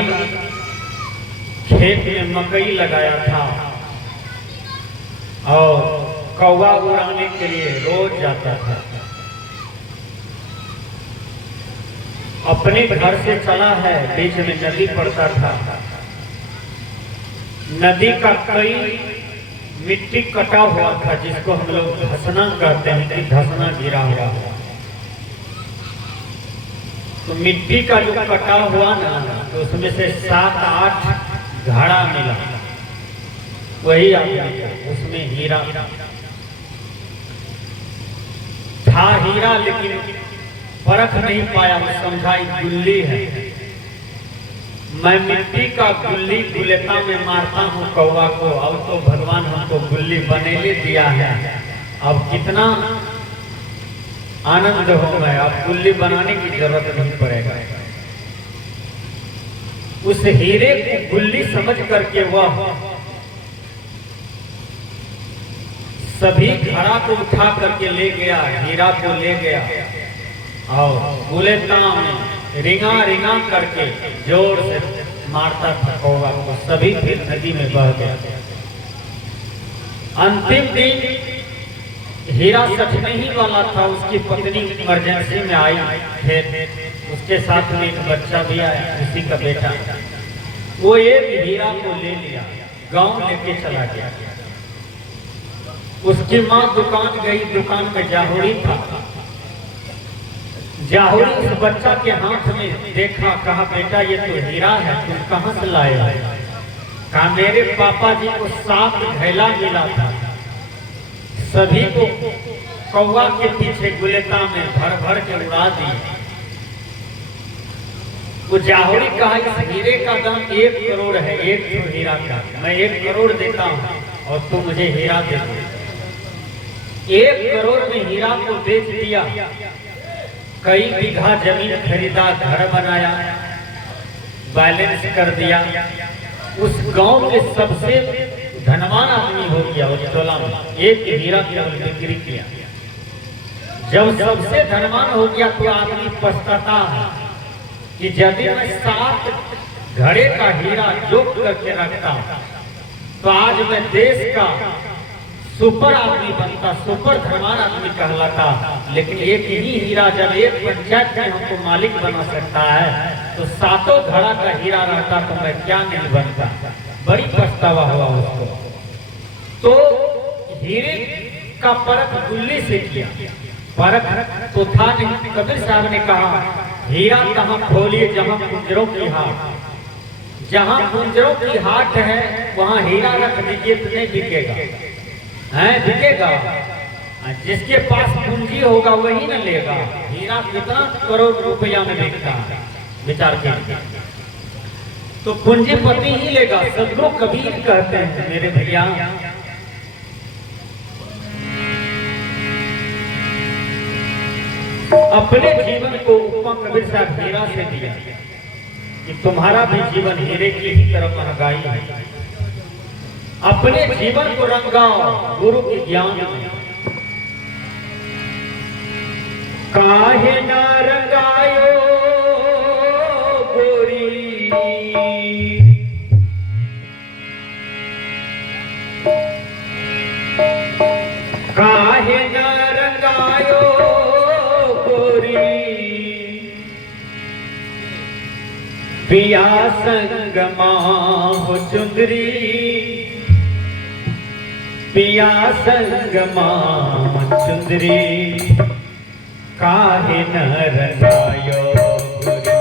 नदी खेत में मकई लगाया था और कौवा उड़ाने के लिए रोज जाता था। अपने घर से चला है, बीच में नदी पड़ता था। नदी का कई मिट्टी कटा हुआ था, जिसको हम लोग धसना कहते हैं कि धसना गिरा हुआ है। तो मिट्टी का जो कटा हुआ ना, तो उसमें से 7-8 घड़ा मिला। वही आदमी उसमें हीरा था, हीरा, लेकिन परख नहीं पाया। समझा गुल्ली है। मैं मिट्टी का गुल्ली गुलेता में मारता हूँ कौवा को, अब तो भगवान हमको गुल्ली बनेले दिया है, अब कितना आनंद हो गया, अब गुल्ली बनाने की जरूरत नहीं पड़ेगा। उस हीरे को गुल्ली समझ करके वह सभी घड़ा को उठा करके ले गया, हीरा को ले गया और गुलेता में रिंगा रिंगा करके जोर से मारता था कौवा को। सभी फिर नदी में बह गया। अंतिम दिन हीरा सचने ही वाला था। उसकी पत्नी इमरजेंसी में आई, फिर उसके साथ में एक बच्चा भी आया, उसी का बेटा। वो एक हीरा को ले लिया, गांव लेके चला गया। उसकी माँ दुकान गई, दुकान में जाहुरी था। जाहुरी उस बच्चा के हाथ में देखा, कहा बेटा ये तो हीरा है, तुम कहाँ से लाए हो? कहा मेरे पापा जी को 7 घैला मिला था, सभी को कौवा के पीछे गुलेता में भर भर के उड़ा दी। वो जाहुरी कहा इस हीरे का दाम 1 करोड़ है, 1 हीरा का मैं 1 करोड़ देता हूँ और तुम मुझे हीरा दे दो। 1 करोड़ में हीरा को बेच दिया। कई बीघा जमीन खरीदा, घर बनाया, बैलेंस कर दिया। उस गांव के सबसे धनवान आदमी हो गया। उस टोला में एक हीरा केवल बिक्री किया। जब सबसे धनवान हो गया तो आदमी पछताता है कि जब मैं 7 घड़े का हीरा जोड़ करके रखता तो आज मैं देश का सुपर आदमी बनता, सुपर धनवान आदमी कहलाता। लेकिन एक ही हीरा जब एक पंचायत में हमको मालिक बना सकता है, तो 7 घड़ा का हीरा रहता तो मैं क्या नहीं बनता। बड़ी पछतावा हुआ उसको। तो हीरे का परख गुल्ली से किया। परख तो था नहीं। कबीर साहब ने कहा हीरा कहाँ खोलिए जहाँ कुंजरों की हाट। जहाँ कुंजरों की हाट है वहाँ हीरा रख दीजिए तो नहीं बिकेगा, है बिकेगा। जिसके पास पूंजी होगा वही न लेगा। हीरा कितना करोड़ रुपया में बिकता है, विचार कीजिए। तो पूंजीपति ही लेगा। सदगुरु कबीर कहते हैं मेरे भैया, अपने जीवन को उपमा कबीर साहब हीरा से दिया कि तुम्हारा भी जीवन हीरे की ही तरफ महंगाई है। अपने जीवन को रंगाओ गुरु के ज्ञान में। काहे ना रंगायो गोरी, काहे ना रंगायो गोरी, पिया संग माह चुंदरी, पिया संग माह चुंदरी, काहे न रंगायो गोरी,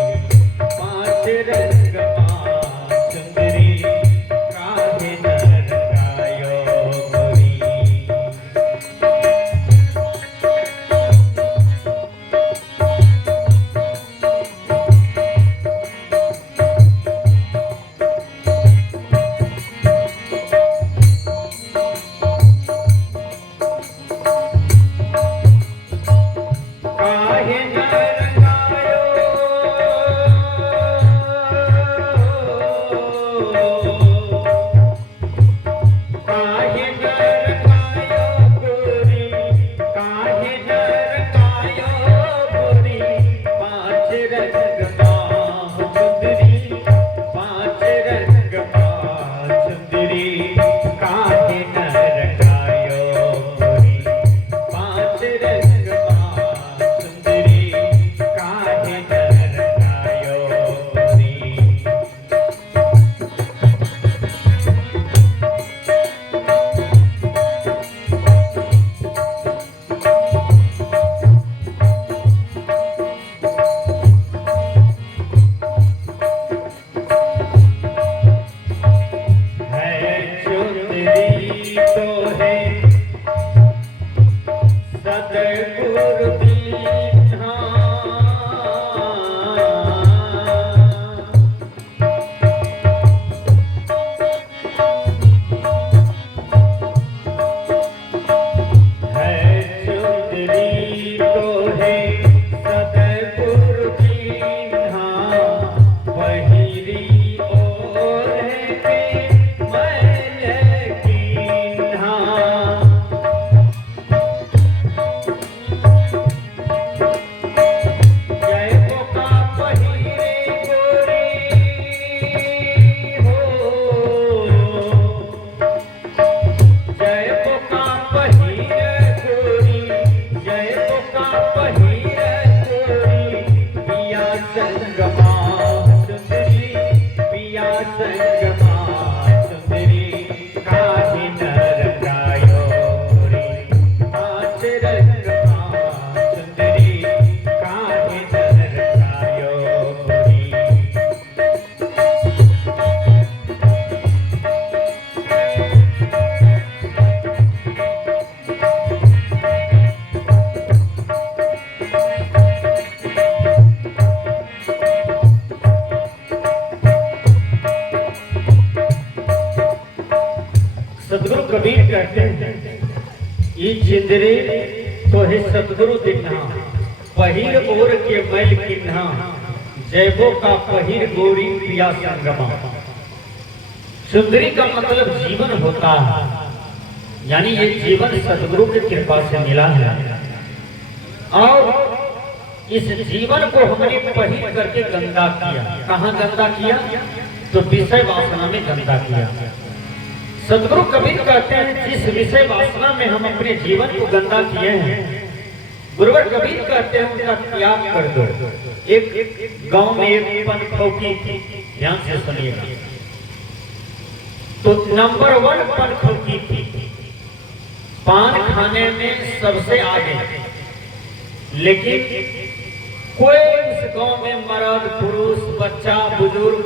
5 रंग माह चुंदरी, काहे न रंगायो गोरी। काहे न रंगायो कबीर कहते हैं ई चिंदरे तो है सतगुरु दिन्हा, पहिर ओर के मैल किन्हा, जैबो का पहिर गोरी प्रिया संगमा। सुंदरी का मतलब जीवन होता है, यानी ये जीवन सतगुरु की कृपा से मिला है। और इस जीवन को हमने पहिर करके गंदा किया। कहाँ गंदा किया? तो विषय वासना में गंदा किया। सतगुरु कबीर कहते हैं जिस विषय वासना में हम अपने जीवन को गंदा किए हैं, गुरुवर कबीर कहते हैं उनका त्याग कर दो। एक गांव में एक पनखौकी थी, ध्यान से सुनिएगा। तो नंबर 1 पनखौकी थी, पान खाने में सबसे आगे, लेकिन कोई उस गांव में मर्द पुरुष बच्चा बुजुर्ग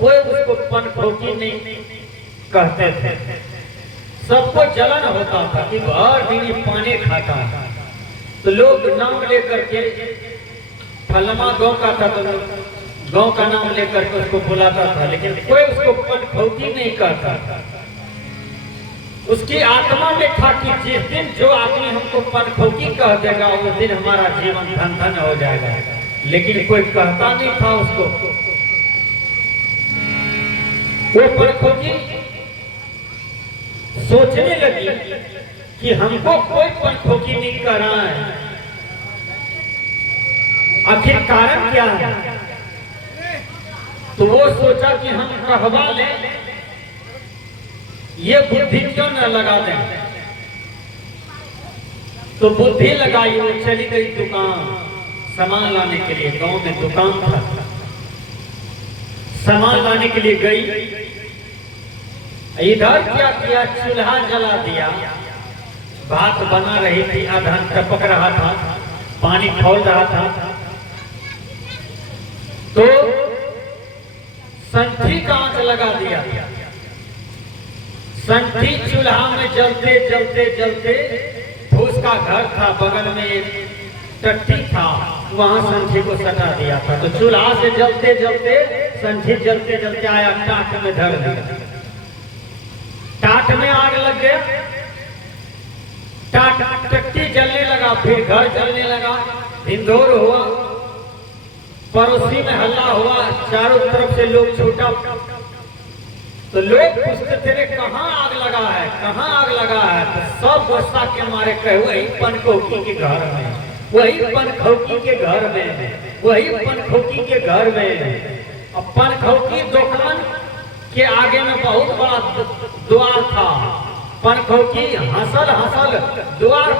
कोई उसको पनखौकी नहीं कहते थे। सबको जलन होता था कि हर दिन पानी खाता था। तो लोग नाम लेकर के फलमा गांव का था तो गांव का नाम लेकर के उसको बुलाता था, लेकिन कोई उसको पनखौकी नहीं कहता था। उसकी आत्मा में था कि जिस दिन जो आदमी हमको पनखौकी कह देगा उस दिन हमारा जीवन धन धन हो जाएगा, लेकिन कोई कहता नहीं था उसको। वो पनखौकी सोचने लगी कि हमको कोई पनखौकी नहीं कर रहा है, आखिर कारण क्या है? तो वो सोचा कि हम कहवा ले, ये बुद्धि क्यों न लगा दें। तो बुद्धि लगाई, वो चली गई दुकान सामान लाने के लिए। गांव में दुकान था, सामान लाने के लिए गई। इधर क्या किया, चूल्हा जला दिया, भात बना रही थी, अधन टपक रहा था, पानी खौल रहा था। तो संठी का आंच लगा दिया। संठी चूल्हा में जलते जलते जलते, फूस का घर था, बगल में एक टट्टी था, वहां संठी को सटा दिया था। तो चूल्हा से जलते जलते संठी जलते जलते आया, टाट में धर दिया। टाट में आग लग गया, टट्टी जलने लगा, फिर घर जलने लगा, हिंदोर हुआ, पड़ोसी में हल्ला हुआ, चारों तरफ से लोग छूटा। तो लोग पूछते थे कहाँ आग लगा है, कहाँ आग लगा है? तो सब गुस्सा के मारे कहे वही पनखौकी के घर में, वही पनखौकी के घर में, वही पनखौकी के घर में। अब पनखौकी दुकान के आगे में बहुत बड़ा द्वार था। पनखौकी हंसल हंसल द्वार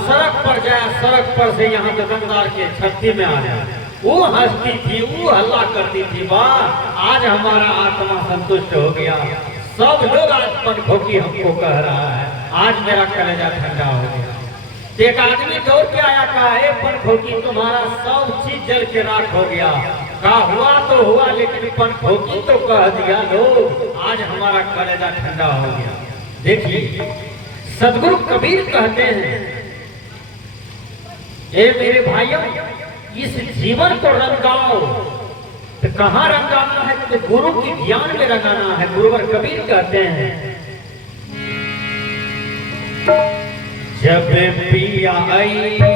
सड़क पर जाए, सड़क पर से यहाँ दुकानदार के छत्ती में आ जाए। वो हंसती थी, वो हल्ला करती थी, वाह आज हमारा आत्मा संतुष्ट हो गया, सब लोग आज पनखौकी हमको कह रहा है, आज मेरा कलेजा ठंडा हो गया। एक आदमी दौड़ के आया, कहा पनखौकी तुम्हारा सब चीज जल के राख हो गया। कहा हुआ तो हुआ, लेकिन पनखौकी तो कह दिया लोग, आज हमारा कलेजा ठंडा हो गया। देखिए सदगुरु कबीर कहते हैं, ए मेरे भाइयों, इस जीवन को रंगाओ। तो कहाँ रंगाना है? तो गुरु की ज्ञान में रंगाना है। गुरुवर कबीर कहते हैं, जब पिया आई है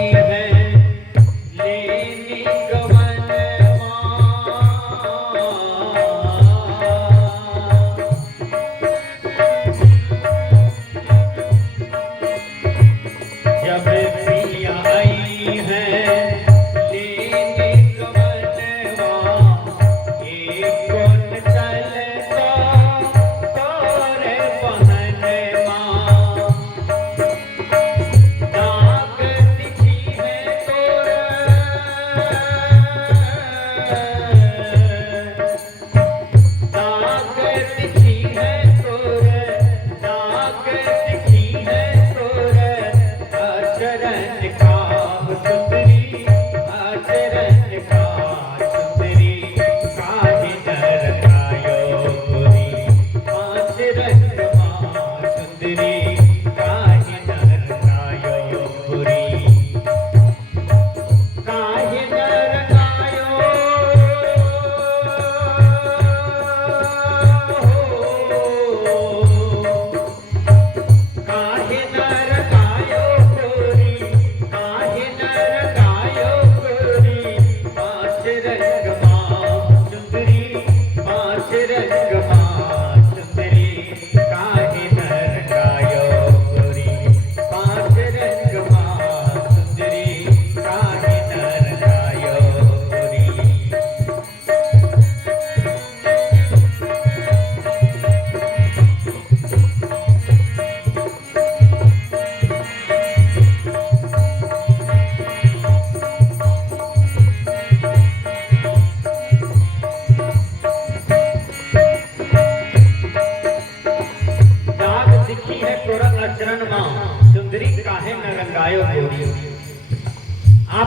लेनी गवन जब पिया आई है लेनी गवन एक गुण चलता तोरे बहन माँ। नाग दिखी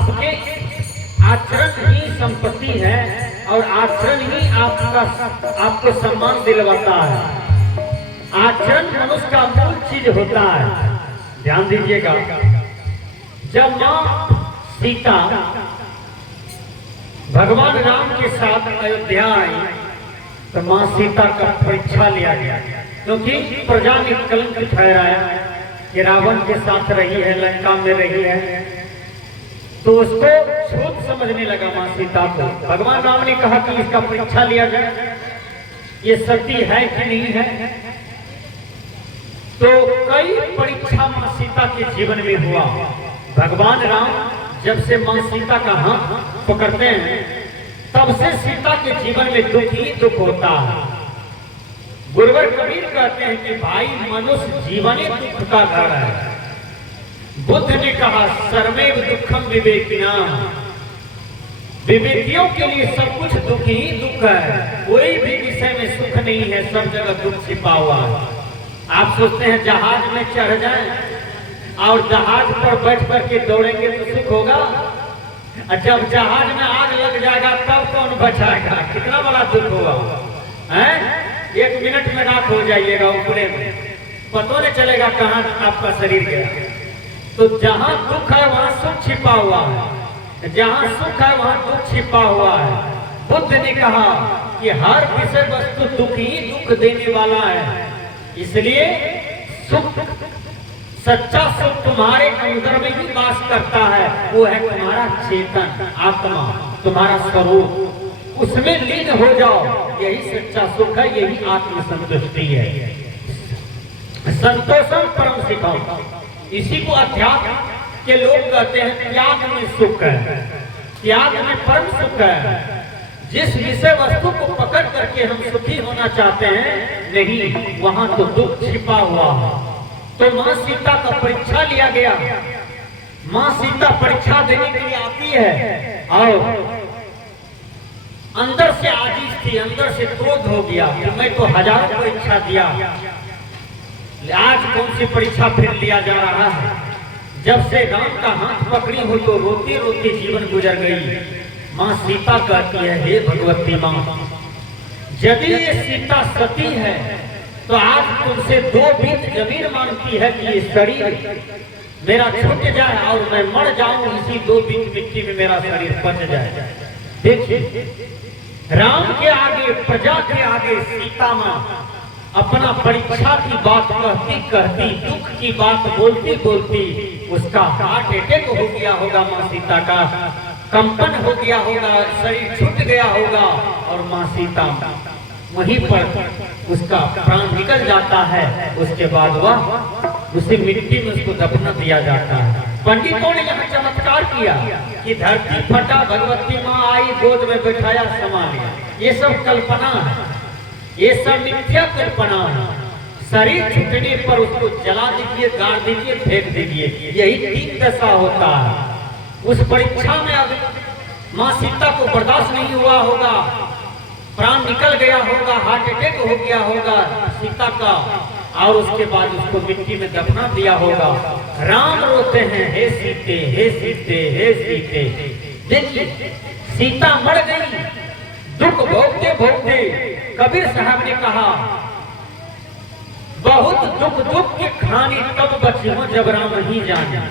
आपके आचरण ही संपत्ति है और आचरण ही आपको सम्मान दिलवाता है। आचरण मनुष्य का मूल चीज होता है। ध्यान दीजिएगा, जब मां सीता भगवान राम के साथ अयोध्या आई तो मां सीता का परीक्षा लिया गया, क्योंकि प्रजा ने कलंक ठहराया कि रावण के साथ रही है, लंका में रही है, तो उसको छूत समझने लगा मां सीता को। भगवान राम ने कहा कि इसका परीक्षा लिया जाए, ये सती है कि नहीं है। तो कई परीक्षा मां सीता के जीवन में हुआ। भगवान राम जब से मां सीता का हाथ पकड़ते हैं तब से सीता के जीवन में दुख ही दुख होता है। गुरुवर कबीर कहते हैं कि भाई मनुष्य जीवन ही दुख का घर है। बुद्ध ने कहा सर्वैव दुखम विवेकिनाम, विवेकियों के लिए सब कुछ दुख ही दुख है, कोई भी विषय में सुख नहीं है, सब जगह दुख छिपा हुआ है। आप सोचते हैं जहाज में चढ़ जाएं और जहाज पर बैठ करके दौड़ेंगे तो सुख होगा, जब जहाज में आग लग जाएगा तब कौन बचाएगा, कितना बड़ा दुख होगा हैं? 1 मिनट में राख हो जाइएगा ऊपरे में, पता नहीं चलेगा कहाँ आपका शरीर गया। तो जहाँ दुख है वहाँ सुख छिपा हुआ है, जहाँ सुख है वहाँ दुख छिपा हुआ है। बुद्ध ने कहा कि हर विषय वस्तु दुख ही दुख देने वाला है, इसलिए सुख, सच्चा सुख तुम्हारे अंदर में ही वास करता है, वो है तुम्हारा चेतन आत्मा, तुम्हारा स्वरूप, उसमें लीन हो जाओ, यही सच्चा सुख है, यही आत्म संतुष्टि है। संतोषम परम सुखम, इसी को अध्यात्म के लोग कहते हैं त्याग में सुख है, त्याग में परम सुख है। जिस विषय वस्तु को पकड़ करके हम सुखी होना चाहते हैं, नहीं, वहां तो दुख छिपा हुआ है। तो मां सीता का परीक्षा लिया गया। मां सीता परीक्षा देने के लिए आती है और अंदर से आजीज थी, अंदर से क्रोध हो गया कि मैं तो हजारों परीक्षा दिया, आज कौन सी परीक्षा फिर लिया जा रहा है। जब से राम का हाथ पकड़ी हो तो रोती रोती जीवन गुजर गई। मां सीता कहती है, हे भगवती मां, यदि ये सीता सती है तो आज तुमसे 2 बीत जमीन मांगती है कि ये शरीर मेरा छूट जाए और मैं मर जाऊं, इसी 2 बीत मिट्टी में मेरा शरीर पच जाए। देखिए, राम के आगे, प्रजा के आगे सीता मां अपना परीक्षा की बात कहती कहती, दुख की बात बोलती बोलती उसका हार्ट अटैक हो गया होगा, मां सीता का कंपन हो गया होगा, शरीर छूट गया होगा और मां सीता वहीं पर उसका प्राण निकल जाता है। उसके बाद वह उसी मिट्टी में उसको दफना दिया जाता है। पंडितों ने यहाँ चमत्कार किया कि धरती फटा, भगवती माँ आई, गोद में बैठाया, समा लिया। ये सब कल्पना है, ये सब मिथ्या कल्पना है। शरीर छूटने पर उसको जला दीजिए, गाड़ दीजिए, फेंक दीजिए, यही 3 दशा होता है। उस परीक्षा में अब मां सीता को बर्दाश्त नहीं हुआ होगा, प्राण निकल गया होगा, हार्ट अटैक हो गया होगा सीता का, और उसके बाद उसको मिट्टी में दफना दिया होगा। राम रोते हैं, हे सीते, हे सीते, हे सीते। देखिए, सीता मर गई, दुख भोगते भोगते। कबीर साहब ने कहा, बहुत दुख दुख की खानी तब बची हो जब राम ही जाने।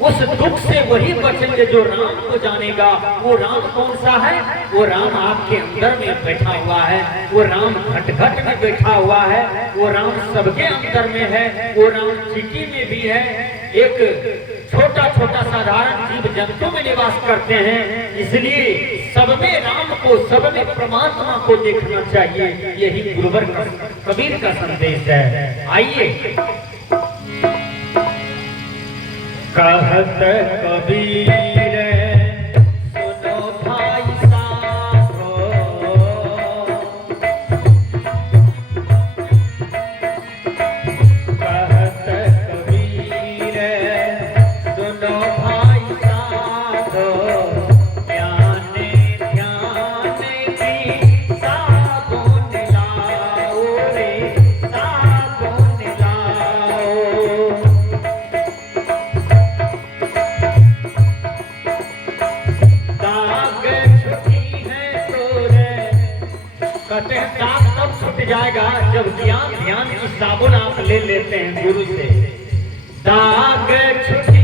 उस दुख से वही बचेंगे जो राम को जानेगा। वो राम कौन सा है? वो राम आपके अंदर में बैठा हुआ है, वो राम घट घट में बैठा हुआ है, वो राम सबके अंदर में है, वो राम चीटी में भी है। एक छोटा छोटा साधारण जीव जंतु में निवास करते हैं, इसलिए सब में राम को, सब में परमात्मा को देखना चाहिए। यही गुरुवर कबीर का संदेश है। आइए, कहत कबीर सुनो भाई साधो, कहत कबीर सुनो भाई साधो, ज्ञान ध्यान की साबुन लाओ रे, साबुन लाओ। कहते हैं दाग तब छूट जाएगा जब ध्यान की साबुन आप ले लेते हैं गुरु से। दाग छूट